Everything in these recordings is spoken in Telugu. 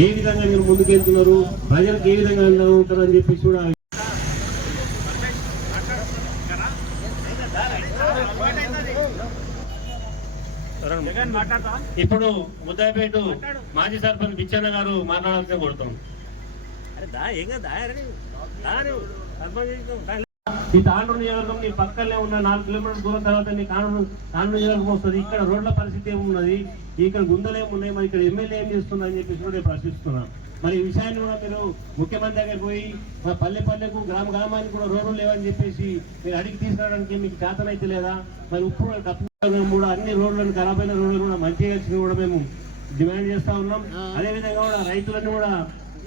ఏ విధంగా మీరు ముందుకెళ్తున్నారు, ప్రజలకు ఏ విధంగా ఉంటారు అని చెప్పేసి కూడా ఇప్పుడు ముద్దాయిపేట మాజీ సర్పంచ్ బిచ్చన్న గారు మాట్లాడాల్సిన కొడతాం. ఈ తాండూరు నియోజకవర్గం నీ పక్కనే ఉన్న 4 కిలోమీటర్ల దూరం తర్వాత నీ తాండూరు నియోజకవర్గం వస్తుంది. ఇక్కడ రోడ్ల పరిస్థితి ఏమున్నది, ఇక్కడ గుందలు ఏమున్నాయి, మరి ఇక్కడ ఎమ్మెల్యే ఏం చేస్తున్నా అని చెప్పేసి కూడా నేను ప్రశ్నిస్తున్నాను. మరి ఈ విషయాన్ని కూడా మీరు ముఖ్యమంత్రి దగ్గరికి పోయి మా పల్లెకు గ్రామానికి కూడా రోడ్లు లేవని చెప్పేసి మీరు అడిగి తీసుకురావడానికి మీకు చేతనైతే లేదా? మరి ఇప్పుడు కూడా అన్ని రోడ్లను ఖరాబ్ అయిన రోడ్లు కూడా మంచిగా కూడా మేము డిమాండ్ చేస్తా ఉన్నాం. అదేవిధంగా కూడా రైతులను కూడా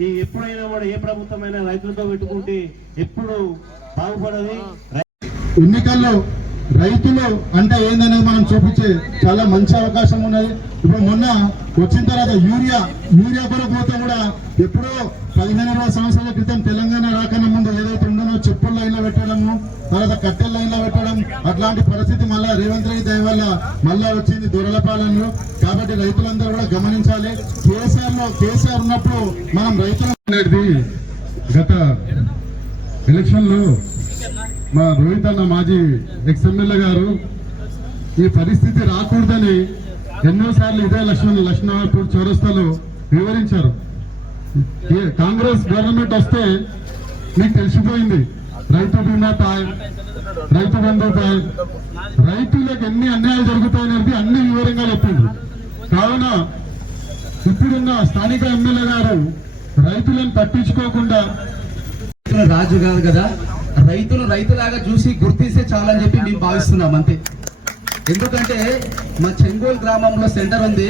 ఈ ఎప్పుడైనా కూడా ఏ ప్రభుత్వమైనా రైతులతో పెట్టుకుంటే ఎప్పుడు బాగుపడదు. ఎన్నికల్లో రైతులు అంటే ఏందనేది మనం చూపించే చాలా మంచి అవకాశం ఉన్నది. ఇప్పుడు మొన్న వచ్చిన తర్వాత యూరియా కొరకు పోతే కూడా ఎప్పుడో 15-20 సంవత్సరాల క్రితం తెలంగాణ రాకన్నా ముందు ఏదైతే ఉండనో చెప్పుల లైన్లో పెట్టడము, తర్వాత కట్టెల లైన్లో పెట్టడం, అట్లాంటి పరిస్థితి మళ్ళా రేవంత్ రెడ్డి దయ వల్ల మళ్ళా వచ్చింది దొరల పాలనలో. కాబట్టి రైతులందరూ కూడా గమనించాలి. కేసీఆర్ ఉన్నప్పుడు మనం రైతులు అనేది గత ఎలక్షన్ లో మా రోహిత్ అన్న మాజీ ఎక్స్ఎమ్మెల్యే గారు ఈ పరిస్థితి రాకూడదని ఎన్నోసార్లు ఇదే లక్ష్మణపూర్ చౌరస్తాలో వివరించారు. కాంగ్రెస్ గవర్నమెంట్ వస్తే మీకు తెలిసిపోయింది రైతు బీమా రైతు బంధు రైతులకు ఎన్ని అన్యాయాలు జరుగుతాయనేది అన్ని వివరంగా చెప్పింది. కావున ఇప్పుడున్న స్థానిక ఎమ్మెల్యే గారు రైతులను పట్టించుకోకుండా రాజు కాదు కదా, రైతులాగా చూసి గుర్తిస్తే చాలని చెప్పి మేము భావిస్తున్నాం అంతే. ఎందుకంటే మా చెంగోల్ గ్రామంలో సెంటర్ ఉంది.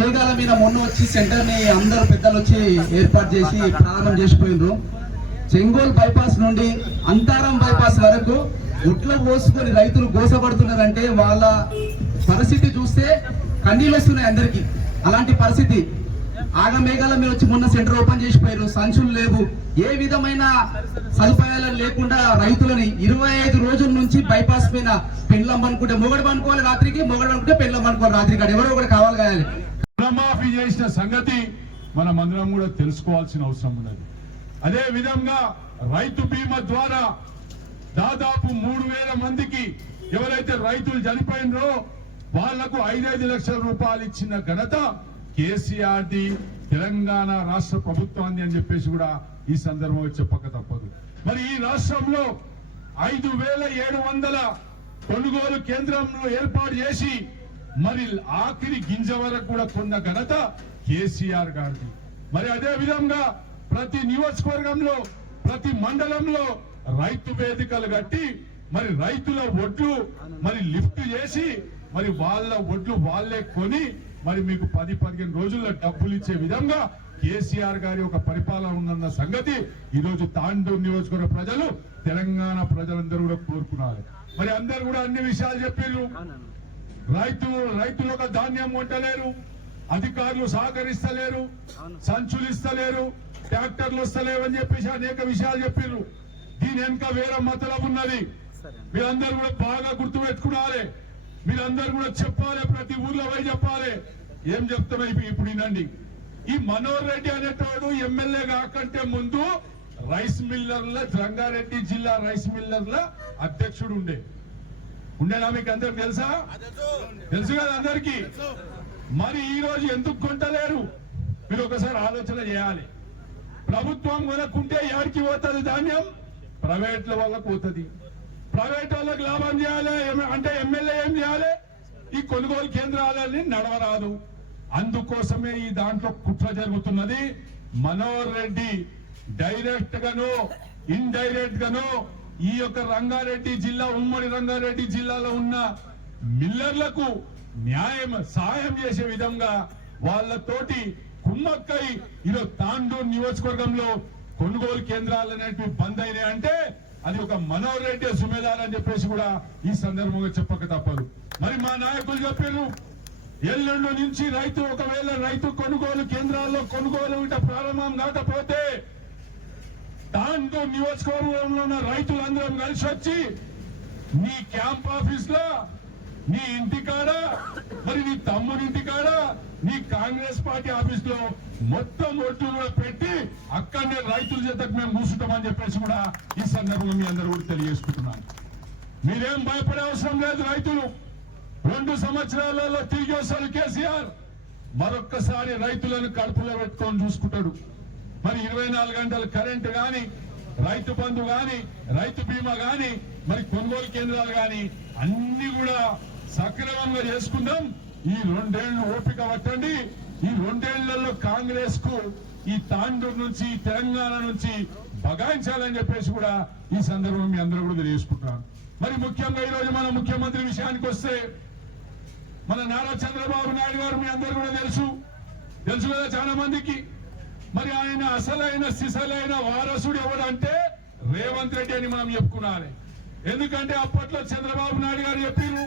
మేఘాల మీద మొన్న వచ్చి సెంటర్ ని అందరు పెద్దలు వచ్చి ఏర్పాటు చేసి ప్రారంభం చేసిపోయినారు. చెంగోల్ బైపాస్ నుండి అంతారం బైపాస్ వరకు ఉట్ల పోసుకొని రైతులు గోసపడుతున్నారంటే వాళ్ళ పరిస్థితి చూస్తే కన్నీళ్ళు వస్తున్నాయి అందరికి. అలాంటి పరిస్థితి మేఘాల మీద వచ్చి మొన్న సెంటర్ ఓపెన్ చేసిపోయారు. సంచులు లేవు, ఏ విధమైన సదుపాయాలు లేకుండా రైతులని 25 రోజుల నుంచి బైపాస్ పైన పెండ్లం అనుకుంటే మొగడు అనుకోవాలి రాత్రికి, మొగడు అనుకుంటే పెండ్లం అనుకోవాలి రాత్రికి. అక్కడ ఎవరో కూడా కావాలి కాయాలి. రుణమాఫీ చేసిన సంగతి మనం అందరం కూడా తెలుసుకోవాల్సిన అవసరం ఉన్నది. అదే విధంగా రైతు బీమా ద్వారా దాదాపు 3000 మందికి ఎవరైతే రైతులు చనిపోయినరో వాళ్లకు 5-5 లక్షల రూపాయలు ఇచ్చిన ఘనత కేసీఆర్ది, తెలంగాణ రాష్ట్ర ప్రభుత్వాన్ని అని చెప్పేసి కూడా ఈ సందర్భంగా చెప్పక తప్పదు. మరి ఈ రాష్ట్రంలో 5700 కొనుగోలు కేంద్రంలో ఏర్పాటు చేసి మరి ఆఖరి గింజ వరకు కూడా కొన్న ఘనత కేసీఆర్ గారిది. మరి అదే విధంగా ప్రతి నియోజకవర్గంలో ప్రతి మండలంలో రైతు వేదికలు కట్టి మరి రైతుల ఒడ్లు మరి లిఫ్ట్ చేసి మరి వాళ్ళ ఒడ్లు వాళ్ళే కొని మరి మీకు 10-15 రోజుల్లో డబ్బులు ఇచ్చే విధంగా కేసీఆర్ గారి ఒక పరిపాలన ఉందన్న సంగతి ఈ రోజు తాండూరు నియోజకవర్గ ప్రజలు, తెలంగాణ ప్రజలందరూ కూడా కోరుకున్నారు. మరి అందరు కూడా అన్ని విషయాలు చెప్పారు. రైతులు ఒక ధాన్యం కొంటలేరు, అధికారులు సహకరిస్తలేరు, సంచులు ఇస్తలేరు, ట్రాక్టర్లు వస్తలేవు అని చెప్పేసి అనేక విషయాలు చెప్పారు. దీని వెనుక వేరే మతలం ఉన్నది. మీరందరూ కూడా బాగా గుర్తుపెట్టుకోవాలి. మీరందరూ కూడా చెప్పాలి, ప్రతి ఊర్లో పోయి చెప్పాలి. ఏం చెప్తామో ఇప్పుడు వినండి. ఈ మనోహర్ రెడ్డి అనేటోడు ఎమ్మెల్యే కాకంటే ముందు రైస్ మిల్లర్ల, రంగారెడ్డి జిల్లా రైస్ మిల్లర్ల అధ్యక్షుడు ఉండేనా మీకు అందరికి తెలుసా? తెలుసు కదా అందరికి. మరి ఈ రోజు ఎందుకు కొంటలేరు? మీరు ఒకసారి ఆలోచన చేయాలి. ప్రభుత్వం కొనుక్కుంటే ఎవరికి పోతుంది ధాన్యం? ప్రైవేట్ల వాళ్ళకు పోతుంది. ప్రైవేట్ వాళ్ళకి లాభం చేయాలి అంటే ఎమ్మెల్యే ఏం చేయాలి? ఈ కొనుగోలు కేంద్రాలని నడవరాదు. అందుకోసమే ఈ దాంట్లో కుట్ర జరుగుతున్నది. మనోహర్ రెడ్డి డైరెక్ట్ గానో ఇండైరెక్ట్ గానో ఈ యొక్క రంగారెడ్డి జిల్లా, ఉమ్మడి రంగారెడ్డి జిల్లాలో ఉన్న మిల్లర్లకు సహాయం చేసే విధంగా వాళ్ళతోటి కుమ్మక్కై ఈరోజు తాండూరు నియోజకవర్గంలో కొనుగోలు కేంద్రాలు అనేటివి బంద్ అయినాయి అంటే అది ఒక మనోహర్ రెడ్డి సుమేదార్ అని చెప్పేసి కూడా ఈ సందర్భంగా చెప్పక తప్పదు. మరి మా నాయకులు చెప్పారు, ఎల్లుండి నుంచి ఒకవేళ రైతు కొనుగోలు కేంద్రాల్లో కొనుగోలు ప్రారంభం కాకపోతే తాండూరు నియోజకవర్గంలో ఉన్న రైతులందరం కలిసి వచ్చి మీ క్యాంప్ ఆఫీస్ లో నీ ఇంటికాడ మరి నీ తమ్ముడి ఇంటికాడ నీ కాంగ్రెస్ పార్టీ ఆఫీస్ లో మొత్తం ఓట్లు కూడా పెట్టి అక్కడనే రైతుల చేతకు మేము కూర్చుంటామని చెప్పేసి కూడా ఈ సందర్భంగా మీ అందరూ కూడా తెలియజేసుకుంటున్నాను. మీరేం భయపడే అవసరం లేదు. రైతులు 2 సంవత్సరాలలో తిరిగి వస్తారు కేసీఆర్. మరొక్కసారి రైతులను కడుపులో పెట్టుకొని చూసుకుంటాడు. మరి 24 గంటల కరెంటు గాని, రైతు బంధు గాని, రైతు బీమా గాని, మరి కొనుగోలు కేంద్రాలు గాని అన్ని కూడా సక్రమంగా చేసుకుందాం. ఈ 2 ఏళ్లు ఓపిక పట్టండి. ఈ 2 ఏళ్లలో కాంగ్రెస్ కు ఈ తాండూరు నుంచి, తెలంగాణ నుంచి బగాయించాలని చెప్పేసి కూడా ఈ సందర్భం మీ అందరూ కూడా తెలియజేసుకుంటున్నాను. మరి ముఖ్యంగా ఈ రోజు మన ముఖ్యమంత్రి విషయానికి వస్తే, మన నారా చంద్రబాబు నాయుడు గారు మీ అందరూ కూడా తెలుసు కదా చాలా మందికి. మరి ఆయన అసలైన సిసలైన వారసుడు ఎవడంటే రేవంత్ రెడ్డి అని మనం చెప్పుకున్నాలి. ఎందుకంటే అప్పట్లో చంద్రబాబు నాయుడు గారు చెప్పారు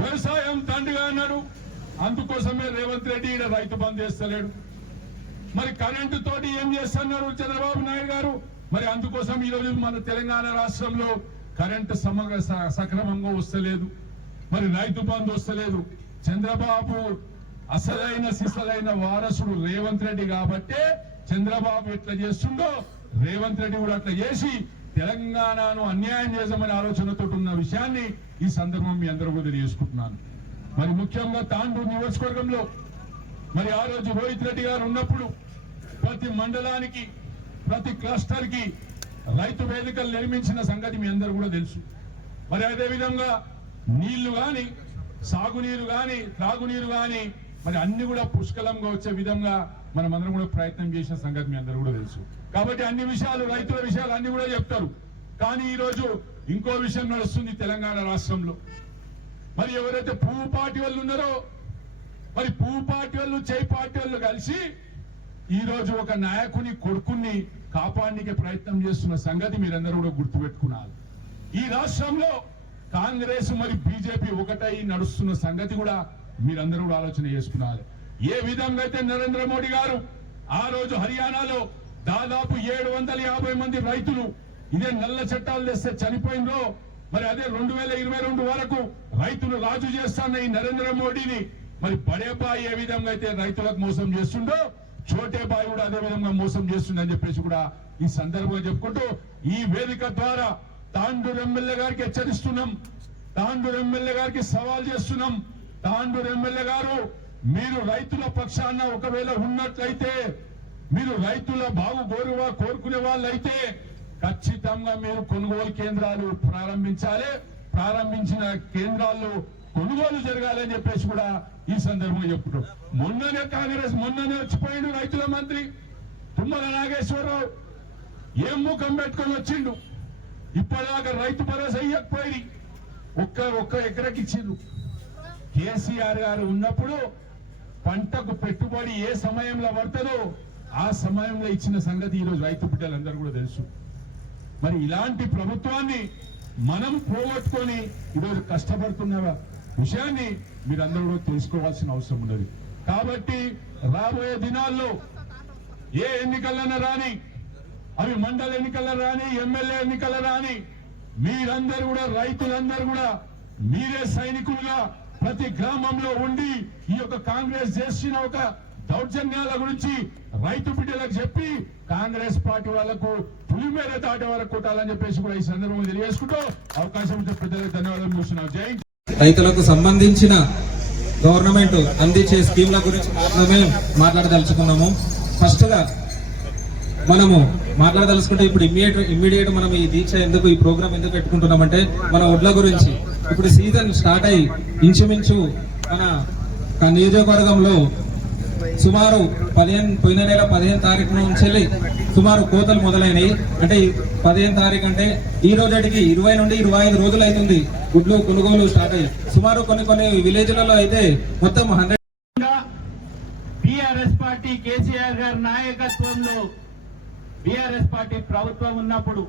వ్యవసాయం దండుగా అన్నాడు. అందుకోసమే రేవంత్ రెడ్డి ఈయన రైతు బంద్ చేస్తలేడు. మరి కరెంటు తోటి ఏం చేస్తున్నారు చంద్రబాబు నాయుడు గారు. మరి అందుకోసం ఈ రోజు మన తెలంగాణ రాష్ట్రంలో కరెంటు సక్రమంగా వస్తలేదు. మరి రైతు బంధు వస్తలేదు. చంద్రబాబు అసలైన సిసలైన వారసుడు రేవంత్ రెడ్డి కాబట్టే చంద్రబాబు ఎట్లా చేస్తుండో రేవంత్ రెడ్డి కూడా అట్లా చేసి తెలంగాణను అన్యాయం చేద్దామనే ఆలోచనతో ఉన్న విషయాన్ని ఈ సందర్భం మీ అందరూ కూడా తెలియజేసుకుంటున్నాను. మరి ముఖ్యంగా తాండూరు నియోజకవర్గంలో మరి ఆ రోజు రోహిత్ రెడ్డి గారు ఉన్నప్పుడు ప్రతి మండలానికి, ప్రతి క్లస్టర్ కి రైతు వేదికలు నిర్మించిన సంగతి మీ అందరూ కూడా తెలుసు. మరి అదే విధంగా నీళ్లు గాని, సాగునీరు గాని, త్రాగునీరు గాని మరి అన్ని కూడా పుష్కలంగా వచ్చే విధంగా మనం అందరం కూడా ప్రయత్నం చేసిన సంగతి మీ అందరూ కూడా తెలుసు. కాబట్టి అన్ని విషయాలు, రైతుల విషయాలు అన్ని కూడా చెప్తారు. కానీ ఈ రోజు ఇంకో విషయం నడుస్తుంది తెలంగాణ రాష్ట్రంలో. మరి ఎవరైతే పువ్వు పార్టీ వాళ్ళు ఉన్నారో, మరి పువ్వు పార్టీ వాళ్ళు, చేయి పార్టీ వాళ్ళు కలిసి ఈ రోజు ఒక నాయకుని కొడుకుని కాపాడడానికి ప్రయత్నం చేస్తున్న సంగతి మీరందరూ కూడా గుర్తుపెట్టుకున్నారు. ఈ రాష్ట్రంలో కాంగ్రెస్ మరి బీజేపీ ఒకటై నడుస్తున్న సంగతి కూడా మీరందరూ కూడా ఆలోచన చేసుకున్నారు. ఏ విధంగా అయితే నరేంద్ర మోడీ గారు ఆ రోజు హర్యానాలో దాదాపు 750 మంది రైతులు ఇదే నల్ల చట్టాలు తెస్తే చనిపోయిందో, మరి అదే 2022 వరకు రైతులు రాజు చేస్తున్న ఈ నరేంద్ర మోడీని మరి బడేబాయి ఏ విధంగా అయితే రైతులకు మోసం చేస్తుండో, చోటే బాయి కూడా అదే విధంగా మోసం చేస్తుందని చెప్పేసి కూడా ఈ సందర్భంగా చెప్పుకుంటూ ఈ వేదిక ద్వారా తాండూరు ఎమ్మెల్యే గారికి హెచ్చరిస్తున్నాం, తాండూరు ఎమ్మెల్యే గారికి సవాల్ చేస్తున్నాం. తాండూరు ఎమ్మెల్యే గారు, మీరు రైతుల పక్షాన ఒకవేళ ఉన్నట్లయితే, మీరు రైతుల బాగు కోరుకునే వాళ్ళైతే ఖచ్చితంగా మీరు కొనుగోలు కేంద్రాలు ప్రారంభించాలి. ప్రారంభించిన కేంద్రాల్లో కొనుగోలు జరగాలని చెప్పేసి కూడా ఈ సందర్భంగా చెప్పుకుంటాం. మొన్ననే వచ్చిపోయిండు రైతుల మంత్రి తుమ్మల నాగేశ్వరరావు. ఏం ముఖం పెట్టుకొని వచ్చిండు. ఇప్పటిదాకా రైతు భరోసా ఇయ్యకపోయి ఒక్క ఎకరకి ఇచ్చిండు. కేసీఆర్ గారు ఉన్నప్పుడు పంటకు పెట్టుబడి ఏ సమయంలో పడుతుందో ఆ సమయంలో ఇచ్చిన సంగతి ఈరోజు రైతు బిడ్డలందరూ కూడా తెలుసు. మరి ఇలాంటి ప్రభుత్వాన్ని మనం పోగొట్టుకొని ఈరోజు కష్టపడుతున్న విషయాన్ని మీరందరూ కూడా తెలుసుకోవాల్సిన అవసరం ఉన్నది. కాబట్టి రాబోయే దినాల్లో ఏ ఎన్నికలన్నా రాని, అవి మండల ఎన్నికల రాని, ఎమ్మెల్యే ఎన్నికల రాని, మీరందరూ కూడా, రైతులందరూ కూడా మీరే సైనికులుగా ప్రతి గ్రామంలో ఉండి ఈ యొక్క కాంగ్రెస్ చేసిన ఒక దౌర్జన్యాల గురించి రైతు బిడ్డలకు చెప్పి కాంగ్రెస్ పార్టీ వాళ్లకు పులిమేర దాటే వరకు కొట్టాలని చెప్పేసి కూడా ఈ సందర్భంగా తెలియజేసుకుంటూ అవకాశం ఇచ్చే పెద్దలకు ధన్యవాదాలు చూస్తున్నాం. జై రైతులకు సంబంధించిన గవర్నమెంట్ అందించే స్కీమ్ల గురించి మాత్రమే మాట్లాడదలుచుకున్నాము. ఫస్ట్ గా మనము మాట్లాడదలుచుకుంటే ఇప్పుడు ఇమ్మీడియట్ మనం ఈ దీక్ష ఎందుకు, ఈ ప్రోగ్రామ్ ఎందుకు పెట్టుకుంటున్నామంటే మన ఒడ్ల గురించి. ఇప్పుడు సీజన్ స్టార్ట్ అయ్యి ఇంచుమించు మన నియోజకవర్గంలో సుమారు పోయిన నెల 15 తారీఖు నుంచి సుమారు కోతలు మొదలైనవి. అంటే 15 తారీఖు అంటే ఈ రోజుకి 20 నుండి 25 రోజులు అవుతుంది గుడ్లు కొనుగోలు స్టార్ట్ అయ్యి. సుమారు కొన్ని విలేజ్లలో అయితే మొత్తం 100. బీఆర్ఎస్ పార్టీ కేసీఆర్ గారి నాయకత్వంలో బీఆర్ఎస్ పార్టీ ప్రభుత్వం ఉన్నప్పుడు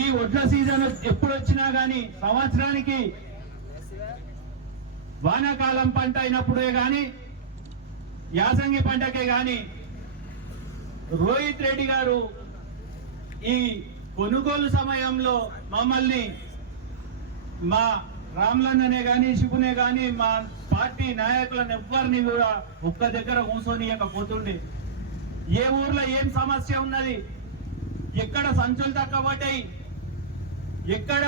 ఈ ఒడ్ల సీజన్ ఎప్పుడు వచ్చినా గాని, సంవత్సరానికి వానాకాలం పంట అయినప్పుడే గాని, యాసంగి పంటకే గాని రోహిత్ రెడ్డి గారు ఈ కొనుగోలు సమయంలో మమ్మల్ని మా రామ్లన్ననే గాని శివునే గాని మా పార్టీ నాయకులను ఎవ్వరిని కూడా ఒక్క దగ్గర కూర్చొనియకపోతుండే. ఏ ఊర్లో ఏం సమస్య ఉన్నది, ఎక్కడ సంచులు తక్కబడ్డాయి, ఎక్కడ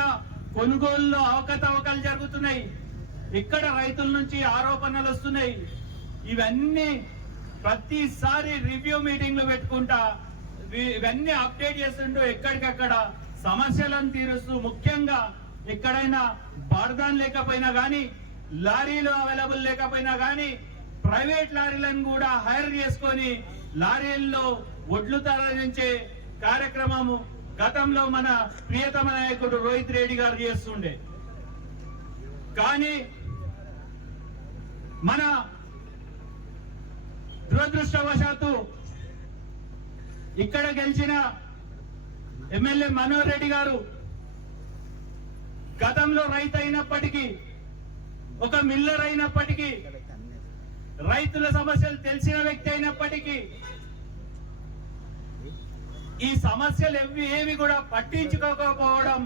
కొనుగోలులో అవకతవకలు జరుగుతున్నాయి, ఎక్కడ రైతుల నుంచి ఆరోపణలు వస్తున్నాయి, ఇవన్నీ ప్రతిసారి రివ్యూ మీటింగ్లు పెట్టుకుంటా ఇవన్నీ అప్డేట్ చేస్తుంటూ ఎక్కడికక్కడ సమస్యలను తీరుస్తూ, ముఖ్యంగా ఎక్కడైనా బార్దాన్ లేకపోయినా గానీ, లారీలు అవైలబుల్ లేకపోయినా గానీ ప్రైవేట్ లారీలను కూడా హైర్ చేసుకొని లారీల్లో ఒడ్లు తరలించే కార్యక్రమము గతంలో మన ప్రియతమ నాయకుడు రోహిత్ రెడ్డి గారు చేస్తుండే. కానీ మన దురదృష్టవశాత్తు ఇక్కడ గెలిచిన ఎమ్మెల్యే మనోహర్ రెడ్డి గారు గతంలో రైతు అయినప్పటికీ, ఒక మిల్లర్ అయినప్పటికీ, రైతుల సమస్యలు తెలిసిన వ్యక్తి అయినప్పటికీ ఈ సమస్యలు ఏవి కూడా పట్టించుకోకపోవడం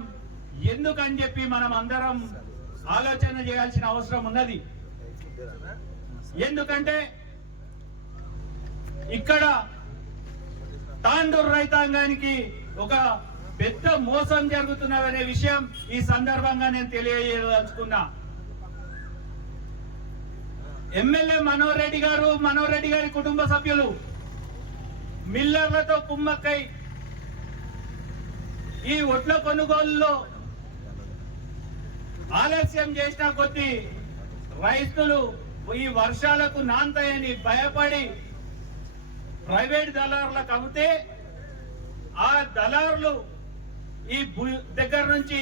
ఎందుకని చెప్పి మనం అందరం ఆలోచన చేయాల్సిన అవసరం ఉన్నది. ఎందుకంటే ఇక్కడ తాండూరు రైతాంగానికి ఒక పెద్ద మోసం జరుగుతున్నదనే విషయం ఈ సందర్భంగా నేను తెలియజేయదలుచుకున్నా. ఎమ్మెల్యే మనోహర్ రెడ్డి గారి కుటుంబ సభ్యులు మిల్లర్లతో కుమ్మక్కై ఈ ఒడ్ల కొనుగోలులో ఆలస్యం చేసిన కొద్దీ రైతులు ఈ వర్షాలకు నాంతాయని భయపడి ప్రైవేట్ దళారులకు అమ్మితే ఆ దళారులు ఈ దగ్గర నుంచి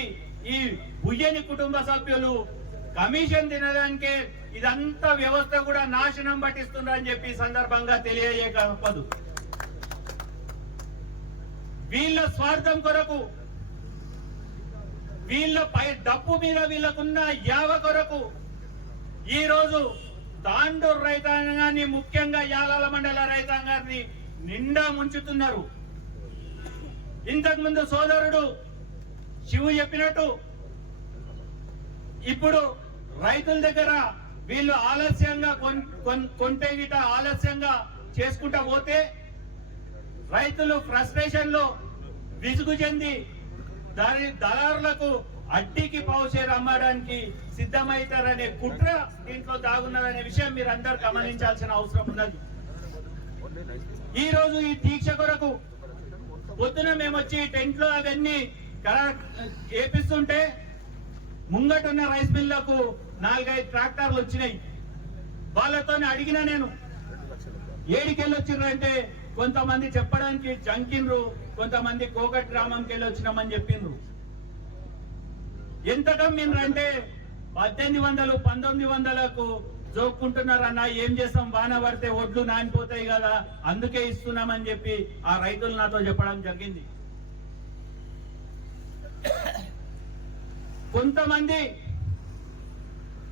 ఈ బుయ్యని కుటుంబ సభ్యులు కమిషన్ తినడానికే ఇదంతా వ్యవస్థ కూడా నాశనం పట్టిస్తుందని చెప్పి సందర్భంగా తెలియజేయకపోదు. వీళ్ళ స్వార్థం కొరకు, వీళ్ళ పై డబ్బు మీద వీళ్ళకున్న యావ కొరకు ఈ రోజు తాండూరు రైతాంగాన్ని, ముఖ్యంగా యాలాల మండల రైతాంగాన్ని నిండా ముంచుతున్నారు. ఇంతకు ముందు సోదరుడు శివు చెప్పినట్టు ఇప్పుడు రైతుల దగ్గర వీళ్ళు ఆలస్యంగా కొంటే గిట ఆలస్యంగా చేసుకుంటా పోతే రైతులు ఫ్రస్ట్రేషన్ లో విసుగు చెంది దళారులకు అడ్డికి పౌషేరు అమ్మడానికి సిద్ధమవుతారనే కుట్ర దీంట్లో దాగున్నదనే విషయం మీరు అందరు గమనించాల్సిన అవసరం ఉన్నది. ఈ రోజు ఈ దీక్ష కొరకు పొద్దున మేము వచ్చి టెంట్ లో అవన్నీ ఏపిస్తుంటే ముంగటున్న రైస్ మిల్లకు 4-5 ట్రాక్టర్లు వచ్చినాయి. వాళ్ళతో అడిగినా నేను ఏడికెళ్ళి వచ్చిర్రంటే కొంతమంది చెప్పడానికి జంకిన్రు, కొంతమంది కోకట్ గ్రామంకి వెళ్ళి వచ్చినామని చెప్పిండ్రు. ఎంత కమ్మిండ్రంటే 1800-1900కు జోక్కుంటున్నారన్న. ఏం చేస్తాం, వాన పడితే ఒడ్లు నానిపోతాయి కదా, అందుకే ఇస్తున్నామని చెప్పి ఆ రైతులు నాతో చెప్పడం జరిగింది. కొంతమంది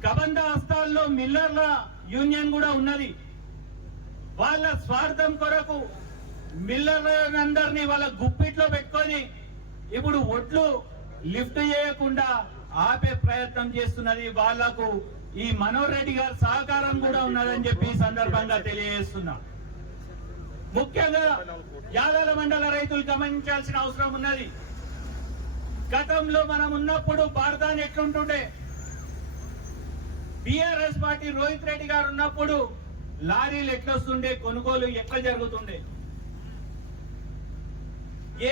కబంధ హస్తాల్లో మిల్లర్ల యూనియన్ కూడా ఉన్నది. వాళ్ళ స్వార్థం కొరకు మిల్లర్లందరినీ వాళ్ళ గుప్పిట్లో పెట్టుకొని ఇప్పుడు ఒడ్లు లిఫ్ట్ చేయకుండా ఆపే ప్రయత్నం చేస్తున్నది. వాళ్లకు ఈ మనోహర్ రెడ్డి గారి సహకారం కూడా ఉన్నదని చెప్పి ఈ సందర్భంగా తెలియజేస్తున్నా. ముఖ్యంగా యాదాల మండల రైతులు గమనించాల్సిన అవసరం ఉన్నది. గతంలో మనం ఉన్నప్పుడు బార్దాన్ ఎట్లుంటుండే, టిఆర్ఎస్ పార్టీ రోహిత్ రెడ్డి గారు ఉన్నప్పుడు లారీలు ఎట్లొస్తుండే, కొనుగోలు ఎట్లా జరుగుతుండే,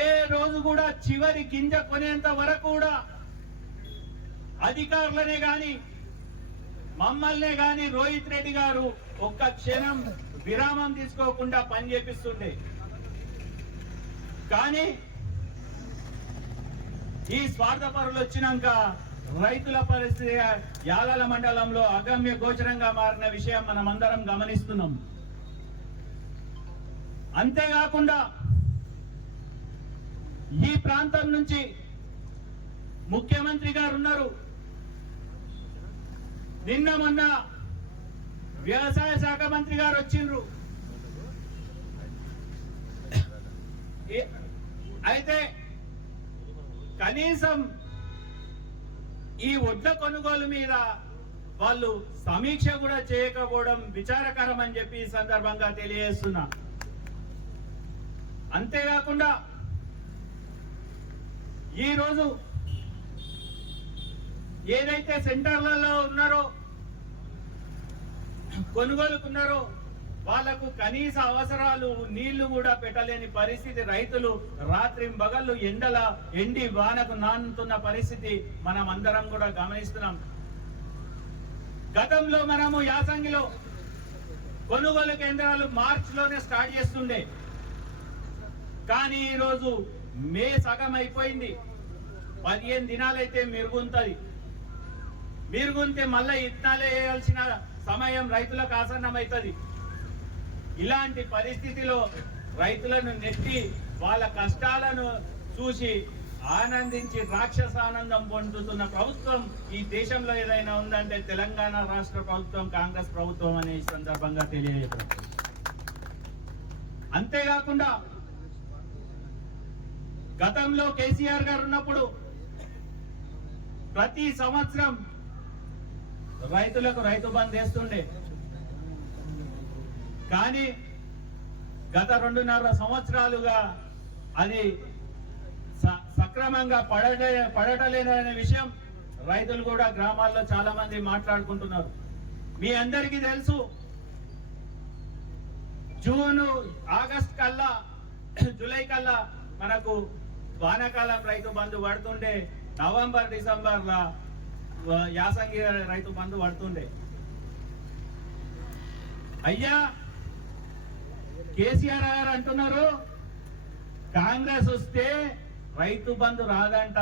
ఏ రోజు కూడా చివరి గింజ కొనేంత వరకు కూడా అధికారులనే గాని మమ్మల్నే గాని రోహిత్ రెడ్డి గారు ఒక్క క్షణం విరామం తీసుకోకుండా పని చేపిస్తుండే. కానీ ఈ స్వార్థపరులు వచ్చినాక రైతుల పరిస్థితి యాలాల మండలంలో అగమ్య గోచరంగా మారిన విషయం మనం అందరం గమనిస్తున్నాం. అంతేకాకుండా ఈ ప్రాంతం నుంచి ముఖ్యమంత్రి గారు ఉన్నారు. నిన్న మొన్న వ్యవసాయ శాఖ మంత్రి గారు వచ్చిండ్రు. అయితే కనీసం ఈ వడ్ల కొనుగోలు మీద వాళ్ళు సమీక్ష కూడా చేయకపోవడం విచారకరం అని చెప్పి ఈ సందర్భంగా తెలియజేస్తున్నా. అంతేకాకుండా ఈరోజు ఏదైతే సెంటర్లలో ఉన్నారో కొనుగోలుకున్నారో వాళ్లకు కనీస అవసరాలు నీళ్లు కూడా పెట్టలేని పరిస్థితి, రైతులు రాత్రి పగళ్ళు ఎండి వానకు నానుతున్న పరిస్థితి మనం అందరం కూడా గమనిస్తున్నాం. గతంలో మనము యాసంగిలో కొనుగోలు కేంద్రాలు మార్చ్ లోనే స్టార్ట్ చేస్తుండే, కానీ ఈరోజు మే సగం అయిపోయింది. 15 దినాలైతే మెరుగుంటది. మెరుగుంటే మళ్ళీ ఇత్తనాలే వేయాల్సిన సమయం రైతులకు ఆసన్నమవుతుంది. ఇలాంటి పరిస్థితిలో రైతులను నెట్టి వాళ్ళ కష్టాలను చూసి ఆనందించి రాక్షసానందం పొందుతున్న ప్రభుత్వం ఈ దేశంలో ఏదైనా ఉందంటే తెలంగాణ రాష్ట్ర ప్రభుత్వం, కాంగ్రెస్ ప్రభుత్వం అనే ఈ సందర్భంగా తెలియజేస్తారు. అంతేకాకుండా గతంలో కేసీఆర్ గారు ఉన్నప్పుడు ప్రతి సంవత్సరం రైతులకు రైతు బంధు వేస్తుండే, కానీ గత 2.5 సంవత్సరాలుగా అది సక్రమంగా పడటలేదనే విషయం రైతులు కూడా గ్రామాల్లో చాలా మంది మాట్లాడుకుంటున్నారు. మీ అందరికీ తెలుసు, జూన్ ఆగస్ట్ కల్లా జూలై కల్లా మనకు వానాకాలం రైతు బంధు పడుతుండే, నవంబర్ డిసెంబర్ల యాసంగి రైతు బంధు పడుతుండే. అయ్యా కేసీఆర్ గారు అంటున్నారు కాంగ్రెస్ వస్తే రైతు బంధు రాదంట,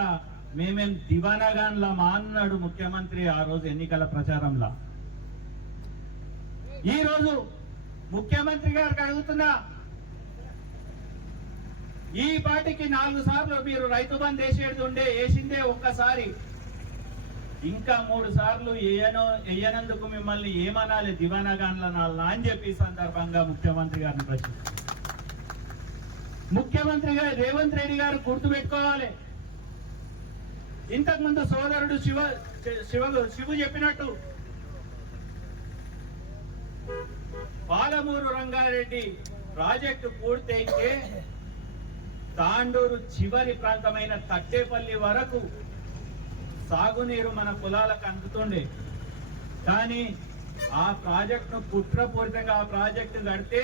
మేమేం దివానాగాన్లా మా అన్నాడు ముఖ్యమంత్రి ఆ రోజు ఎన్నికల ప్రచారంలో. ఈ రోజు ముఖ్యమంత్రి గారికి అడుగుతున్నా, ఈ పాటికి 4 సార్లు మీరు రైతు బంధు వేసిందే ఒక్కసారి, ఇంకా 3 సార్లు వేయనందుకు మిమ్మల్ని ఏమనాలి, దివానాగాన్లనాలనా అని చెప్పి సందర్భంగా ముఖ్యమంత్రి గారిని ప్రశ్నిస్తారు. ముఖ్యమంత్రి గారు రేవంత్ రెడ్డి గారు గుర్తుపెట్టుకోవాలి, ఇంతకుముందు సోదరుడు శివు చెప్పినట్టు పాలమూరు రంగారెడ్డి ప్రాజెక్టు పూర్తయితే తాండూరు చివరి ప్రాంతమైన తట్టేపల్లి వరకు సాగునీరు మన పొలాలకు అందుతుండే. కానీ ఆ ప్రాజెక్టును కుట్రపూరితంగా ఆ ప్రాజెక్టు కడితే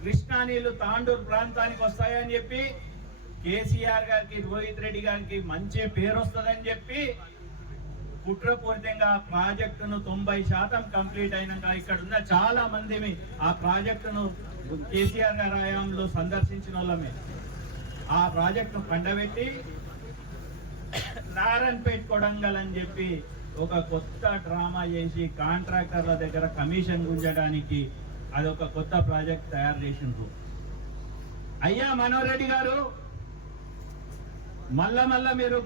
కృష్ణా నీళ్లు తాండూరు ప్రాంతానికి వస్తాయని చెప్పి కేసీఆర్ గారికి, రోహిత్ రెడ్డి గారికి మంచి పేరు వస్తుందని చెప్పి కుట్రపూరితంగా ఆ ప్రాజెక్టును 90% కంప్లీట్ అయినాక ఇక్కడ ఉన్న చాలా మంది ఆ ప్రాజెక్టును కేసీఆర్ గారి హయాంలో సందర్శించిన వాళ్ళమే ఆ ప్రాజెక్టును పండబెట్టి నారాయణపేట్ కొడంగల్ అని చెప్పి ఒక కొత్త డ్రామా చేసి కాంట్రాక్టర్ల దగ్గర కమిషన్ గుంజడానికి అదొక కొత్త ప్రాజెక్ట్ తయారు చేసిండ్రు. అయ్యా మనోహర్ రెడ్డి గారు, మళ్ళా మీరు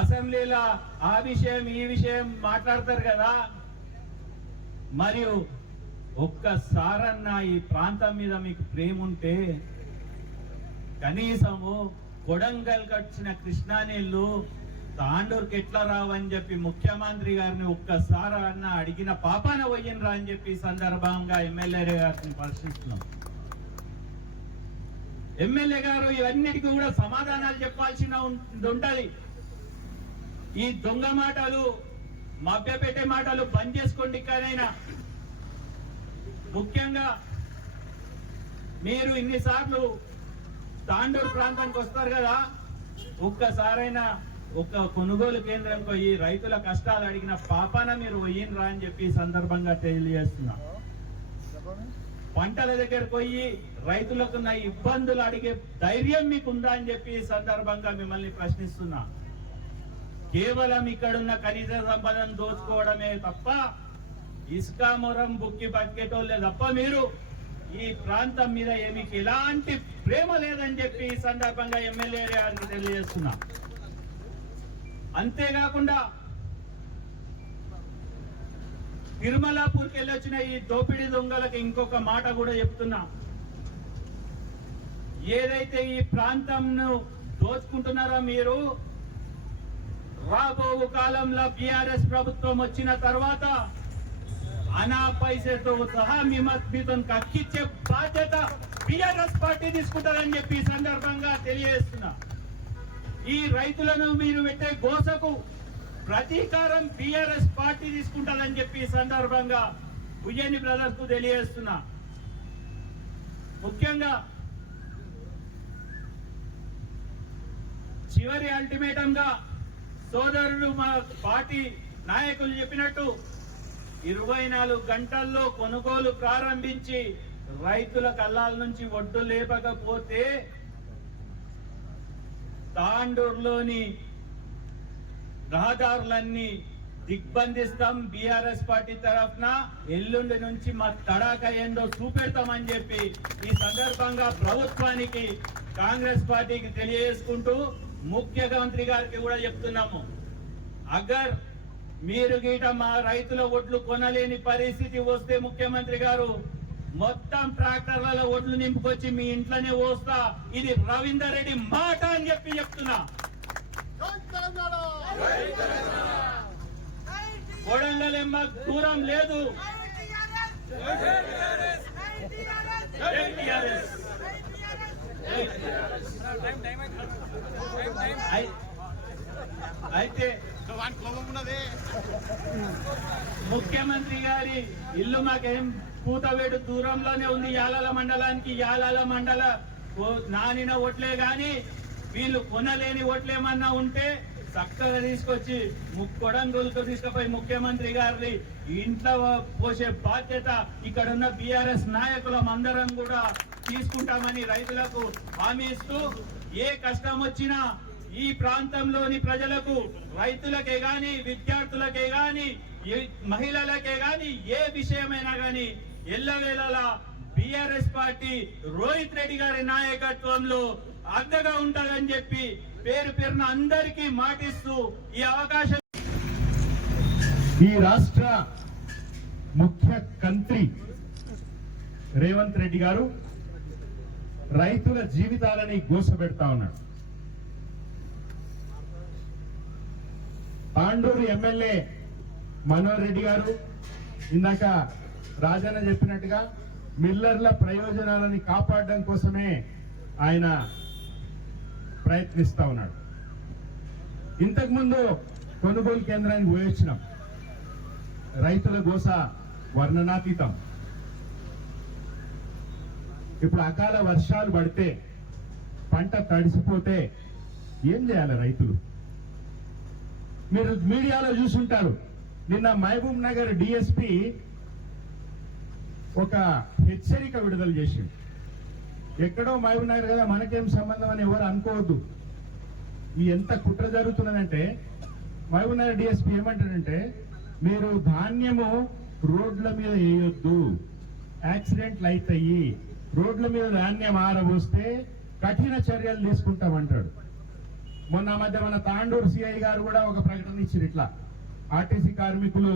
అసెంబ్లీలో ఆ విషయం ఈ విషయం మాట్లాడతారు కదా, మరియు ఒక్కసారన్నా ఈ ప్రాంతం మీద మీకు ప్రేమ ఉంటే కనీసము కొడంగల్ కట్టిన కృష్ణా నీళ్లు తాండూరుకి ఎట్లా రావని చెప్పి ముఖ్యమంత్రి గారిని ఒక్కసారి అన్న అడిగిన పాపాన పోయినరా అని చెప్పి సందర్భంగా ఎమ్మెల్యే గారిని ప్రశ్నిస్తున్నాం. ఎమ్మెల్యే గారు ఇవన్నిటికీ కూడా సమాధానాలు చెప్పాల్సిన ఉంటది. ఈ దొంగ మాటలు, మభ్యపెట్టే మాటలు బంద్ చేసుకోండి. ఇక్కడైనా ముఖ్యంగా మీరు ఇన్నిసార్లు తాండూరు ప్రాంతానికి వస్తారు కదా, ఒక్కసారైనా ఒక కొనుగోలు కేంద్రం పోయి రైతుల కష్టాలు అడిగిన పాపాన మీరు పోయినరా అని చెప్పి సందర్భంగా తెలియజేస్తున్నా. పంటల దగ్గర పోయి రైతులకున్న ఇబ్బందులు అడిగే ధైర్యం మీకుందా అని చెప్పి సందర్భంగా మిమ్మల్ని ప్రశ్నిస్తున్నా. కేవలం ఇక్కడున్న ఖనిజ సంపదను దోచుకోవడమే తప్ప ఇసుక మొరం బుక్కి బతికేటోళ్ళే తప్ప మీరు ఈ ప్రాంతం మీద మీకు ఎలాంటి ప్రేమ లేదని చెప్పి ఈ సందర్భంగా ఎమ్మెల్యే గారికి తెలియజేస్తున్నా. అంతేకాకుండా తిరుమలాపూర్కి వెళ్ళొచ్చిన ఈ దోపిడీ దొంగలకు ఇంకొక మాట కూడా చెప్తున్నా. ఏదైతే ఈ ప్రాంతంను దోచుకుంటున్నారో మీరు, రాబో కాలంలో బీఆర్ఎస్ ప్రభుత్వం వచ్చిన తర్వాత అనా పైసతో సహా మీతో కక్కిచ్చే బాధ్యత బీఆర్ఎస్ పార్టీ తీసుకుంటారని చెప్పి ఈ సందర్భంగా తెలియజేస్తున్నా. ఈ రైతులను మీరు పెట్టే గోసకు ప్రతీకారం బీఆర్ఎస్ పార్టీ తీసుకుంటారని చెప్పి ఈ సందర్భంగా ఉయ్యని బ్రదర్స్ కు తెలియజేస్తున్నా. ముఖ్యంగా చివరి అల్టిమేటం గా సోదరులు మా పార్టీ నాయకులు చెప్పినట్టు 24 గంటల్లో కొనుగోలు ప్రారంభించి రైతుల కళ్ళాల నుంచి ఒడ్డు లేపకపోతే తాండూరులోని రహదారులన్నీ దిగ్బంధిస్తాం. బీఆర్ఎస్ పార్టీ తరఫున ఎల్లుండి నుంచి మా తడాక ఏందో చూపెడతామని చెప్పి ఈ సందర్భంగా ప్రభుత్వానికి కాంగ్రెస్ పార్టీకి తెలియజేసుకుంటూ ముఖ్యమంత్రి గారికి కూడా చెప్తున్నాము, అగర్ మీరు గీట మా రైతుల ఒడ్లు కొనలేని పరిస్థితి వస్తే ముఖ్యమంత్రి గారు మొత్తం ట్రాక్టర్లలో ఒడ్లు నింపుకొచ్చి మీ ఇంట్లోనే పోస్తా, ఇది రవీందర్ రెడ్డి మాట అని చెప్పి చెప్తున్నా. కొడంగల్ దూరం లేదు. అయితే ముఖ్యమంత్రి గారి ఇల్లు మాకేం కూతవేడు దూరంలోనే ఉంది. యాలాల మండలానికి యాలాల మండల నానిన ఓట్లే గాని వీళ్ళు కొనలేని ఓట్లేమన్నా ఉంటే చక్కగా తీసుకొచ్చి కొడంగల్తో తీసుకుపోయి ముఖ్యమంత్రి గారిని ఇంట్లో పోసే బాధ్యత ఇక్కడ ఉన్న బీఆర్ఎస్ నాయకులం అందరం కూడా తీసుకుంటామని రైతులకు హామీ ఇస్తూ, ఏ కష్టం వచ్చినా ఈ ప్రాంతంలోని ప్రజలకు, రైతులకే గాని, విద్యార్థులకే గాని, మహిళలకే గాని, ఏ విషయమైనా గాని ఎల్లవేళలా బీఆర్ఎస్ పార్టీ రోహిత్ రెడ్డి గారి నాయకత్వంలో అండగా ఉంటుందని చెప్పి పేరు పేరున అందరికీ మాటిస్తూ ఈ అవకాశం. ఈ రాష్ట్ర ముఖ్య మంత్రి రేవంత్ రెడ్డి గారు రైతుల జీవితాలని గోసపెడతా ఉన్నాడు. తాండూరు ఎమ్మెల్యే మనోహర్ రెడ్డి గారు ఇందాక రాజన్న చెప్పినట్టుగా మిల్లర్ల ప్రయోజనాలని కాపాడడం కోసమే ఆయన ప్రయత్నిస్తా ఉన్నాడు. ఇంతకుముందు కొనుగోలు కేంద్రానికి పోయొచ్చినాం. రైతుల గోస వర్ణనాతీతం. ఇప్పుడు అకాల వర్షాలు పడితే పంట తడిసిపోతే ఏం చేయాలి రైతులు? మీరు మీడియాలో చూసుంటారు, నిన్న మహబూబ్ నగర్ డిఎస్పి ఒక హెచ్చరిక విడుదల చేసింది. ఎక్కడో మహబూబ్ నగర్ కదా, మనకేం సంబంధం అని ఎవరు అనుకోవద్దు. ఈ ఎంత కుట్ర జరుగుతున్నదంటే మహబూబ్ నగర్ డిఎస్పి ఏమంటాడంటే, మీరు ధాన్యము రోడ్ల మీద వేయొద్దు, యాక్సిడెంట్లు అవుతాయి, రోడ్ల మీద ధాన్యం ఆరబోస్తే కఠిన చర్యలు తీసుకుంటామంటాడు. మొన్న మధ్య మన తాండూరు సిఐ గారు కూడా ఒక ప్రకటన ఇచ్చారు, ఇట్లా ఆర్టీసీ కార్మికులు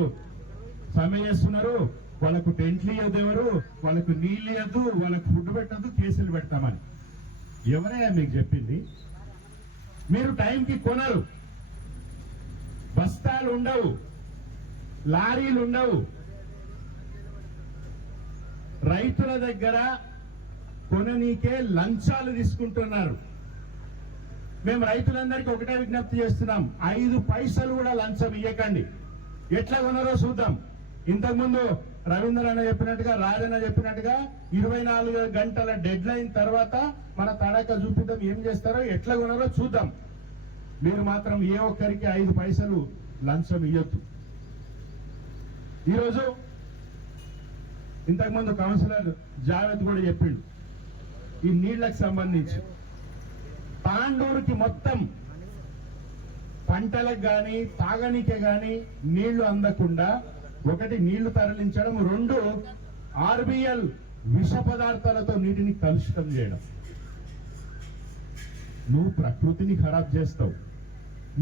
సమ్మె చేస్తున్నారు, వాళ్ళకు టెంట్లు ఇవ్వద్దు, ఎవరు వాళ్ళకు నీళ్ళు ఇవ్వద్దు, వాళ్ళకు ఫుడ్ పెట్టద్దు, కేసులు పెడతామని. ఎవరైనా మీకు చెప్పింది? మీరు టైంకి కొనరు, బస్తాలు ఉండవు, లారీలు ఉండవు. రైతుల దగ్గర కొననీకే లంచాలు తీసుకుంటున్నారు. మేము రైతులందరికీ ఒకటే విజ్ఞప్తి చేస్తున్నాం, 5 పైసలు కూడా లంచం ఇయ్యకండి. ఎట్లా కొన్నారో చూద్దాం. ఇంతకుముందు రవీంద్ర అన్న చెప్పినట్టుగా, రాజన్న చెప్పినట్టుగా 24 గంటల డెడ్ లైన్ తర్వాత మన తడాక చూపిద్దాం, ఏం చేస్తారో ఎట్లా కొన్నారో చూద్దాం. మీరు మాత్రం ఏ ఒక్కరికి 5 పైసలు లంచం ఇయ్యొద్దు. ఈరోజు ఇంతకుముందు కౌన్సిలర్ జావేద్ కూడా చెప్పిండు, ఈ నీళ్లకు సంబంధించి తాండూరుకి మొత్తం పంటలకు గాని తాగనీకే గాని నీళ్లు అందకుండా, ఒకటి నీళ్లు తరలించడం, 2 ఆర్బిఎల్ విష పదార్థాలతో నీటిని కలుషితం చేయడం. నువ్వు ప్రకృతిని ఖరాబ్ చేస్తావు,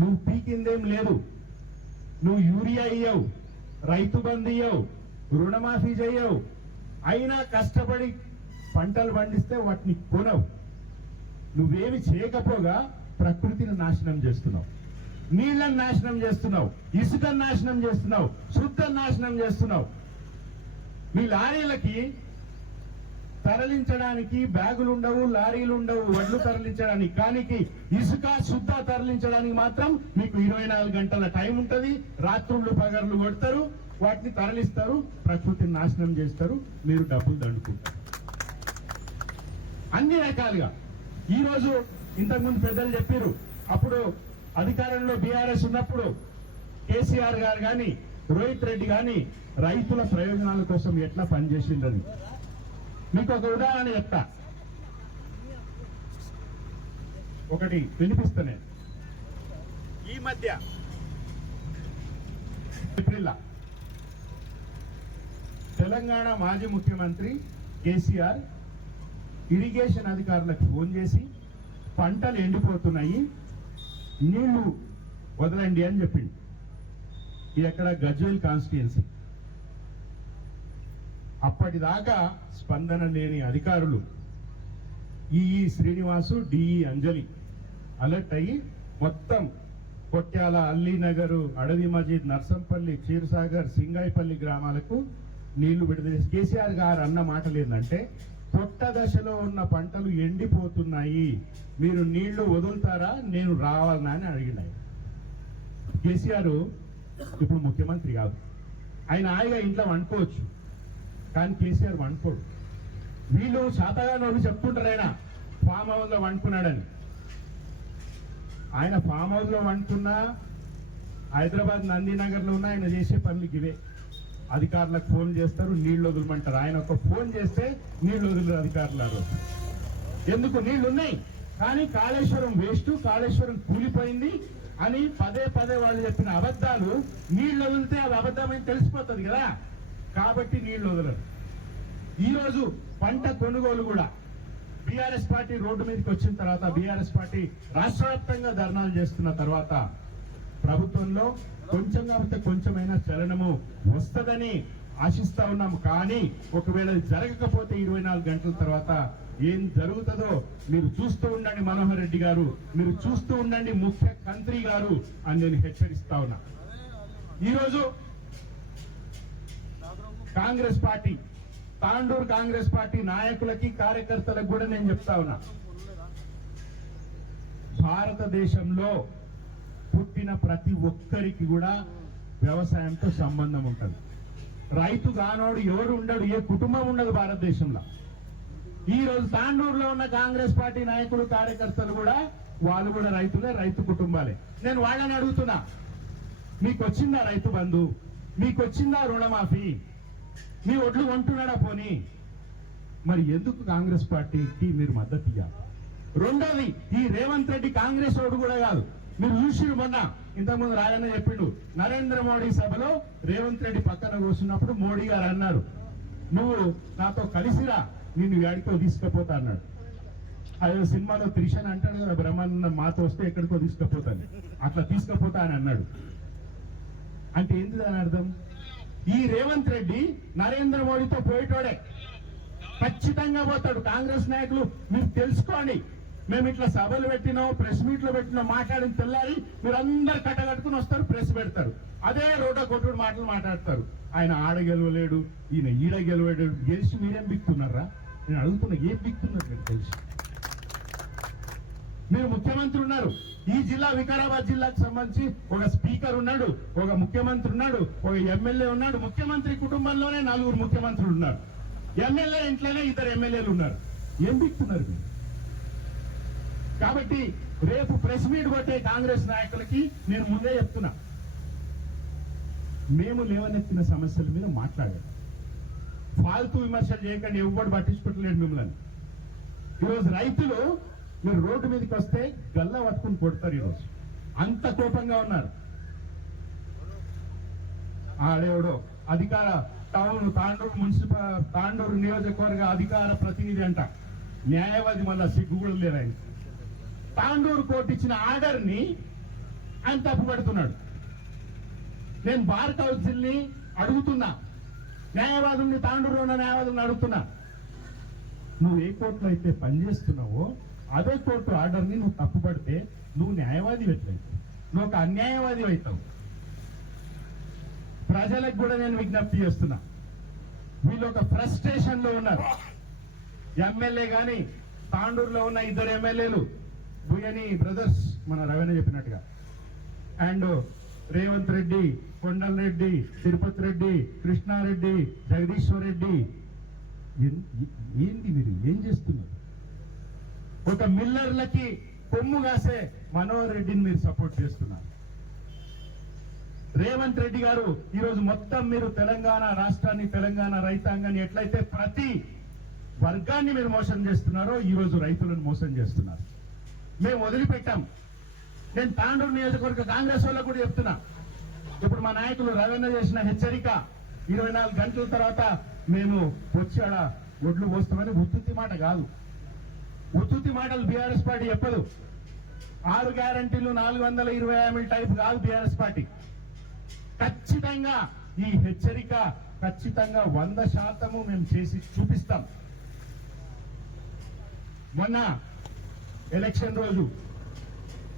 నువ్వు పీకిందేం లేదు, నువ్వు యూరియా ఇయ్యవు, రైతు బంధు ఇయ్యవు, రుణమాఫీ చేయవు, అయినా కష్టపడి పంటలు పండిస్తే వాటిని కొనవు. నువ్వేమి చేయకపోగా ప్రకృతిని నాశనం చేస్తున్నావు. నీళ్లను నాశనం చేస్తున్నావు, ఇసుకను నాశనం చేస్తున్నావు, శుద్ధం నాశనం చేస్తున్నావు. మీ లారీలకి తరలించడానికి బ్యాగులు ఉండవు, లారీలు ఉండవు వడ్లు తరలించడానికి. కానీ ఇసుక శుద్ధ తరలించడానికి మాత్రం మీకు 24 గంటల టైం ఉంటది. రాత్రుళ్ళు పగర్లు కొడతారు, వాటిని తరలిస్తారు, ప్రకృతిని నాశనం చేస్తారు, మీరు డబ్బులు దండుకుంటారు. అన్ని రకాలుగా ఈ రోజు ఇంతకుముందు పెద్దలు చెప్పారు, అప్పుడు అధికారంలో బీఆర్ఎస్ ఉన్నప్పుడు కేసీఆర్ గారు కానీ రోహిత్ రెడ్డి కానీ రైతుల ప్రయోజనాల కోసం ఎట్లా పనిచేసిందని మీకు ఒక ఉదాహరణ చెప్తా. ఒకటి వినిపిస్తానే. ఈ మధ్య ఏప్రిల్ తెలంగాణ మాజీ ముఖ్యమంత్రి కేసీఆర్ ఇరిగేషన్ అధికారులకు ఫోన్ చేసి పంటలు ఎండిపోతున్నాయి, నీళ్లు వదలండి అని చెప్పింది. ఇది ఎక్కడ గజ్వేల్ కాన్స్టిట్యుయెన్సీ. అప్పటిదాకా స్పందన లేని అధికారులు ఈఈ శ్రీనివాసు, డిఈ అంజలి అలర్ట్ అయ్యి మొత్తం కొట్యాల, అల్లీనగర్, అడవి మజీద్, నర్సంపల్లి, క్షీర్సాగర్, సింగాయిపల్లి గ్రామాలకు నీళ్లు విడుదల. కేసీఆర్ గారు అన్న మాటలు ఏంటంటే పొట్ట దశలో ఉన్న పంటలు ఎండిపోతున్నాయి, మీరు నీళ్లు వదులుతారా, నేను రావాలనా అని అడిగినాయి. కేసీఆర్ ఇప్పుడు ముఖ్యమంత్రి కాదు, ఆయన హాయిగా ఇంట్లో వండుకోవచ్చు, కానీ కేసీఆర్ వండుకోడు. వీళ్ళు శాతగానోళ్ళు చెప్తుంటారు ఆయన ఫామ్ హౌస్ లో వండుకున్నాడని. ఆయన ఫామ్ హౌస్ లో వండుకున్నా, హైదరాబాద్ నందినగర్ లో ఉన్న ఆయన చేసే పనులకి ఇవే. అధికారులకు ఫోన్ చేస్తారు, నీళ్లు వదలమంటారు. ఆయన ఒక ఫోన్ చేస్తే నీళ్లు వదిలేరు అధికారులు. ఎందుకు నీళ్లు ఉన్నాయి, కానీ కాళేశ్వరం వేస్ట్, కాళేశ్వరం కూలిపోయింది అని పదే పదే వాళ్ళు చెప్పిన అబద్ధాలు నీళ్లు వదిలితే అది అబద్ధమని తెలిసిపోతుంది కదా, కాబట్టి నీళ్లు వదలరు. ఈరోజు పంట కొనుగోలు కూడా బీఆర్ఎస్ పార్టీ రోడ్డు మీదకి వచ్చిన తర్వాత, బీఆర్ఎస్ పార్టీ రాష్ట్ర వ్యాప్తంగా ధర్నాలు చేస్తున్న తర్వాత ప్రభుత్వంలో కొంచెం కాకపోతే కొంచెమైనా చలనము వస్తుందని ఆశిస్తా ఉన్నాము. కానీ ఒకవేళ జరగకపోతే 24 గంటల తర్వాత ఏం జరుగుతుందో మీరు చూస్తూ ఉండండి మనోహర్ రెడ్డి గారు, మీరు చూస్తూ ఉండండి ముఖ్యమంత్రి గారు అని నేను హెచ్చరిస్తా ఉన్నా. ఈరోజు కాంగ్రెస్ పార్టీ, తాండూరు కాంగ్రెస్ పార్టీ నాయకులకి, కార్యకర్తలకు కూడా నేను చెప్తా ఉన్నా, భారతదేశంలో పుట్టిన ప్రతి ఒక్కరికి కూడా వ్యవసాయంతో సంబంధం ఉంటుంది. రైతు కానోడు ఎవరు ఉండడు, ఏ కుటుంబం ఉండదు భారతదేశంలో. ఈ రోజు తాండూరులో ఉన్న కాంగ్రెస్ పార్టీ నాయకులు, కార్యకర్తలు కూడా వాళ్ళు కూడా రైతులే, రైతు కుటుంబాలే. నేను వాళ్ళని అడుగుతున్నా, మీకు వచ్చిందా రైతు బంధు, మీకు వచ్చిందా రుణమాఫీ, మీ ఒడ్లు కొంటున్నాడా పోనీ? మరి ఎందుకు కాంగ్రెస్ పార్టీకి మీరు మద్దతు ఇవ్వాలి? రెండోది, ఈ రేవంత్ రెడ్డి కాంగ్రెస్ ఓడు కూడా కాదు. మీరు చూసిరు మొన్న, ఇంతకుముందు రాజన్న చెప్పిండు, నరేంద్ర మోడీ సభలో రేవంత్ రెడ్డి పక్కన కూర్చున్నప్పుడు మోడీ గారు అన్నారు, నువ్వు నాతో కలిసిరా, నిన్ను ఏడికో తీసుకుపోతా అన్నాడు. అదే సినిమాలో త్రిషన్ అంటాడు కదా, బ్రహ్మానంద మాతో వస్తే ఎక్కడికో తీసుకుపోతాను, అట్లా తీసుకుపోతా అని అన్నాడు. అంటే ఏంటి దాని అర్థం? ఈ రేవంత్ రెడ్డి నరేంద్ర మోడీతో పోయేటోడే, ఖచ్చితంగా పోతాడు. కాంగ్రెస్ నాయకులు మీరు తెలుసుకోండి, మేము ఇట్లా సభలు పెట్టినాం, ప్రెస్ మీట్లు పెట్టినాం, మాట్లాడిన తెల్లారి మీరు అందరు కట్టగట్టుకుని వస్తారు, ప్రెస్ పెడతారు, అదే రోడ్డ కొట్టుడు మాటలు మాట్లాడతారు. ఆయన ఆడ గెలవలేడు, ఈయన ఈడ గెలవలేడు, గెలిచి మీరేం బిక్తున్నారా? నేను అడుగుతున్నా, ఏం బిక్తున్నారు మీరు తెలిసి? మీరు ముఖ్యమంత్రి ఉన్నారు, ఈ జిల్లా వికారాబాద్ జిల్లాకు సంబంధించి ఒక స్పీకర్ ఉన్నాడు, ఒక ముఖ్యమంత్రి ఉన్నాడు, ఒక ఎమ్మెల్యే ఉన్నాడు. ముఖ్యమంత్రి కుటుంబంలోనే 4 ముఖ్యమంత్రులు ఉన్నారు, ఎమ్మెల్యే ఇంట్లోనే 2 ఎమ్మెల్యేలు ఉన్నారు. ఏం బిక్తున్నారు మీరు? కాబట్టి రేపు ప్రెస్ మీట్ కొట్టే కాంగ్రెస్ నాయకులకి నేను ముందే చెప్తున్నా, మేము లేవనెత్తిన సమస్యల మీద మాట్లాడాలి, ఫాల్తూ విమర్శలు చేయకండి, ఎవ్వడు పట్టించుకోవట్లేదు మిమ్మల్ని. ఈరోజు రైతులు మీరు రోడ్డు మీదకి వస్తే గల్లా పట్టుకుని కొడతారు. ఈరోజు అంత కోపంగా ఉన్నారు. ఆడేవడో అధికార తాండూరు మున్సిపల్, తాండూరు నియోజకవర్గ అధికార ప్రతినిధి అంట, న్యాయవాది, మళ్ళా సిగ్గు కూడా లేదు ఆయన. తాండూరు కోర్టు ఇచ్చిన ఆర్డర్ ని ఆయన తప్పుపడుతున్నాడు. నేను బార్ కౌన్సిల్ ని అడుగుతున్నా, న్యాయవాదుల్ని, తాండూరులో ఉన్న న్యాయవాదుల్ని అడుగుతున్నా, నువ్వు ఏ కోర్టులో అయితే పనిచేస్తున్నావో అదే కోర్టు ఆర్డర్ ని నువ్వు తప్పుపడితే నువ్వు న్యాయవాది ఎట్లయితే? నువ్వు ఒక అన్యాయవాది అవుతావు. ప్రజలకు కూడా నేను విజ్ఞప్తి చేస్తున్నా, వీళ్ళు ఒక ఫ్రస్ట్రేషన్ లో ఉన్నారు. ఎమ్మెల్యే గాని తాండూరులో ఉన్న 2 ఎమ్మెల్యేలు బుయని బ్రదర్స్ మన రవీణ చెప్పినట్టుగా, అండ్ రేవంత్ రెడ్డి, కొండల్ రెడ్డి, తిరుపతి రెడ్డి, కృష్ణారెడ్డి, జగదీశ్వర్ రెడ్డి, ఏంటి మీరు ఏం చేస్తున్నారు? ఒక మిల్లర్లకి కొమ్ము కాసే మనోహర్ రెడ్డిని మీరు సపోర్ట్ చేస్తున్నారు. రేవంత్ రెడ్డి గారు ఈరోజు మొత్తం మీరు తెలంగాణ రాష్ట్రాన్ని, తెలంగాణ రైతాంగాన్ని ఎట్లయితే ప్రతి వర్గాన్ని మీరు మోసం చేస్తున్నారో ఈ రోజు రైతులను మోసం చేస్తున్నారు. మేము వదిలిపెట్టాం. నేను తాండూరు నియోజకవర్గ కాంగ్రెస్ వాళ్ళకు కూడా చెప్తున్నా, ఇప్పుడు మా నాయకులు రవీణ చేసిన హెచ్చరిక 24 గంటల తర్వాత మేము వచ్చాడ ఒడ్లు పోస్తామని ఉత్తుత్తి మాట కాదు. ఉత్తుత్తి మాటలు బీఆర్ఎస్ పార్టీ చెప్పదు. 6 గ్యారంటీలు 420 హామీల టైప్ కాదు బీఆర్ఎస్ పార్టీ. ఖచ్చితంగా ఈ హెచ్చరిక ఖచ్చితంగా 100% మేము చేసి చూపిస్తాం. మొన్న ఎలక్షన్ రోజు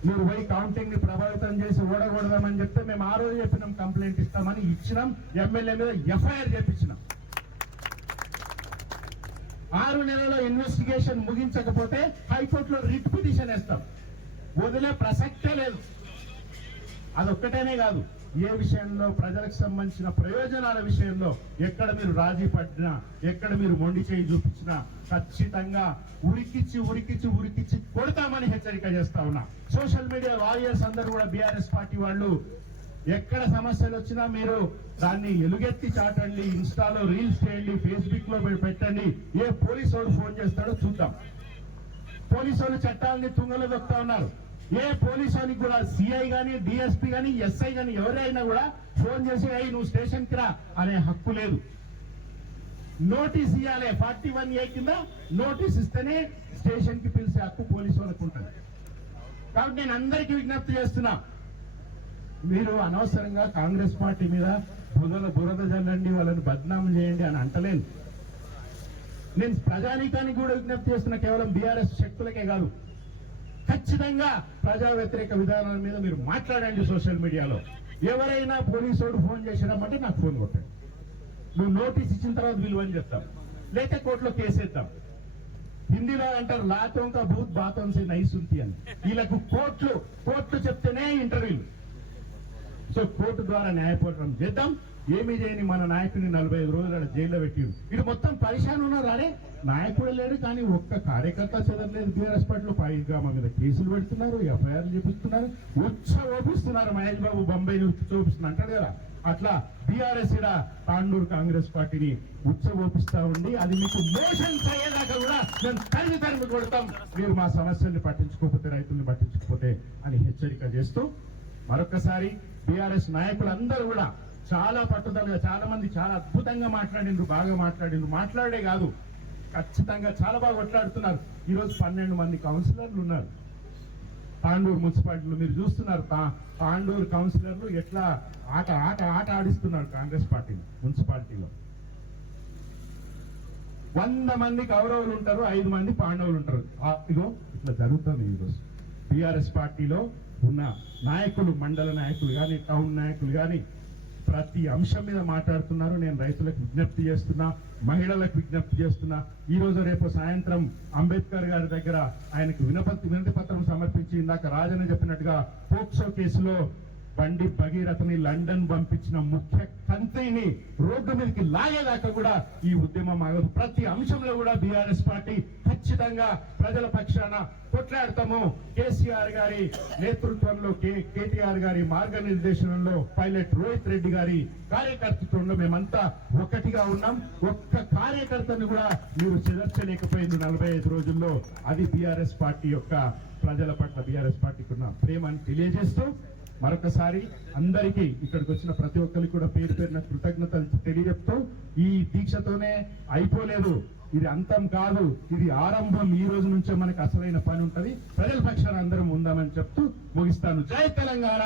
మీరు పోయి కౌంటింగ్ ని ప్రభావితం చేసి ఓడగొడదామని చెప్తే మేము ఆ రోజు చెప్పినాం, కంప్లైంట్ ఇస్తామని ఇచ్చినాం, ఎమ్మెల్యే మీద ఎఫ్ఐఆర్ చేపించినాం. 6 నెలల్లో ఇన్వెస్టిగేషన్ ముగించకపోతే హైకోర్టులో రిట్ పిటిషన్ వేస్తాం. వదిలే ప్రసక్తే లేదు. అదొక్కటేనే కాదు, ఏ విషయంలో ప్రజలకు సంబంధించిన ప్రయోజనాల విషయంలో ఎక్కడ మీరు రాజీ పడినా, ఎక్కడ మీరు మొండి చేయి చూపించినా ఖచ్చితంగా ఉరికిచ్చి కొడతామని హెచ్చరిక చేస్తా ఉన్నా. సోషల్ మీడియా వారియర్స్ అందరూ కూడా బీఆర్ఎస్ పార్టీ వాళ్ళు ఎక్కడ సమస్యలు వచ్చినా మీరు దాన్ని ఎలుగెత్తి చాటండి, ఇన్స్టాలో రీల్స్ చేయండి, ఫేస్బుక్ లో పెట్టండి. ఏ పోలీసు వాడు ఫోన్ చేస్తాడో చూద్దాం. పోలీసు వాళ్ళు చట్టాలని తుంగలో దొక్కుతా ఉన్నారు. ఏ పోలీసునికి కూడా సిఐ గాని, డిఎస్పీ గాని, ఎస్ఐ గాని ఎవరైనా కూడా ఫోన్ చేసి అయ్యి నువ్వు స్టేషన్ కి రా అనే హక్కు లేదు. నోటీస్ ఇవ్వాలి. 41A కింద నోటీస్ ఇస్తేనే స్టేషన్ కి పిలిచే హక్కు పోలీసు వాళ్ళకు ఉంటుంది. కాబట్టి నేను అందరికీ విజ్ఞప్తి చేస్తున్నా, మీరు అనవసరంగా కాంగ్రెస్ పార్టీ మీద బురద జల్లండి, వాళ్ళని బద్నామం చేయండి అని అంటలేను. నేను ప్రజానీకానికి కూడా విజ్ఞప్తి చేస్తున్నా, కేవలం బీఆర్ఎస్ శక్తులకే కాదు. ఖచ్చితంగా ప్రజా వ్యతిరేక విధానాల మీద మీరు మాట్లాడండి. సోషల్ మీడియాలో ఎవరైనా పోలీసు ఫోన్ చేసినామంటే నాకు ఫోన్ కొట్టండి. నువ్వు నోటీస్ ఇచ్చిన తర్వాత విలువని చెప్తాం, లేకపోతే కోర్టులో కేసేద్దాం. హిందీలో అంటారు లాతోంక భూత్ బాతోంసే నైసుంతి అని. వీళ్ళకు కోర్టు చెప్తేనే ఇంటర్వ్యూలు. సో కోర్టు ద్వారా న్యాయపోరాటం చేద్దాం. ఏమీ చేయని మన నాయకుడిని 45 రోజులు జైల్లో పెట్టిండు. ఇది మొత్తం పరిశాన్ ఉన్నారు. అరే నాయకుడు లేడు కానీ ఒక్క కార్యకర్త చదవలేదు బీఆర్ఎస్ పార్టీలో. పైగా మా మీద కేసులు పెడుతున్నారు, ఎఫ్ఐఆర్లు చూపిస్తున్నారు, ఓపిస్తున్నారు. మహేష్ బాబు బొంబాయి చూపిస్తున్నా అంటాడు కదా, అట్లా బీఆర్ఎస్ ఇలా తాండూరు కాంగ్రెస్ పార్టీని ఓపిస్తా ఉండి అది మీకు మోషన్స్ అయ్యేదాకా కూడా మేము తరిమి కొడతాం, మీరు మా సమస్యల్ని పట్టించుకోకపోతే, రైతుల్ని పట్టించుకోకపోతే అని హెచ్చరిక చేస్తూ మరొకసారి బీఆర్ఎస్ నాయకులందరూ కూడా చాలా పట్టుదలగా, చాలా మంది చాలా అద్భుతంగా మాట్లాడిండ్రు, బాగా మాట్లాడిండ్రు. మాట్లాడే కాదు, ఖచ్చితంగా చాలా బాగా కొట్లాడుతున్నారు. ఈరోజు 12 మంది కౌన్సిలర్లు ఉన్నారు తాండూరు మున్సిపాలిటీలో. మీరు చూస్తున్నారు తాండూరు కౌన్సిలర్లు ఎట్లా ఆట ఆడిస్తున్నారు కాంగ్రెస్ పార్టీ మున్సిపాలిటీలో. 100 మంది కౌరవులు ఉంటారు, 5 మంది పాండవులు ఉంటారు. ఇగో ఇట్లా జరుగుతుంది ఈరోజు. బీఆర్ఎస్ పార్టీలో ఉన్న నాయకులు, మండల నాయకులు కానీ, టౌన్ నాయకులు కానీ ప్రతి అంశం మీద మాట్లాడుతున్నారు. నేను రైతులకు విజ్ఞప్తి చేస్తున్నా, మహిళలకు విజ్ఞప్తి చేస్తున్నా. ఈ రోజు రేపు సాయంత్రం అంబేద్కర్ గారి దగ్గర ఆయనకు వినతి పత్రం సమర్పించి, ఇందాక రాజన్న చెప్పినట్టుగా పోక్సో కేసులో బండి భగీరథని లండన్ పంపించిన ముఖ్య కంత్రిని రోడ్డు మీదకి లాగేదాకా కూడా ఈ ఉద్యమం ఆగదు. ప్రతి అంశంలో కూడా బీఆర్ఎస్ పార్టీ ఖచ్చితంగా ప్రజల పక్షాన కొట్లాడతాము. కేసీఆర్ గారి నేతృత్వంలో, కేటీఆర్ గారి మార్గనిర్దేశనంలో, పైలట్ రోహిత్ రెడ్డి గారి కార్యకర్తృత్వంలో మేమంతా ఒకటిగా ఉన్నాం. ఒక్క కార్యకర్తను కూడా మీరు చెదర్చలేకపోయింది 45 రోజుల్లో. అది బీఆర్ఎస్ పార్టీ యొక్క ప్రజల పట్ల బీఆర్ఎస్ పార్టీకి ఉన్న ప్రేమని తెలియజేస్తూ మరొకసారి అందరికీ ఇక్కడికి వచ్చిన ప్రతి ఒక్కరికి కూడా పేరు పేరున కృతజ్ఞతలు తెలియజెప్తూ, ఈ దీక్షతోనే అయిపోలేదు, ఇది అంతం కాదు, ఇది ఆరంభం. ఈ రోజు నుంచే మనకు అసలైన పని ఉంటది. ప్రజల పక్షాన అందరం ఉందామని చెప్తూ ముగిస్తాను. జై తెలంగాణ.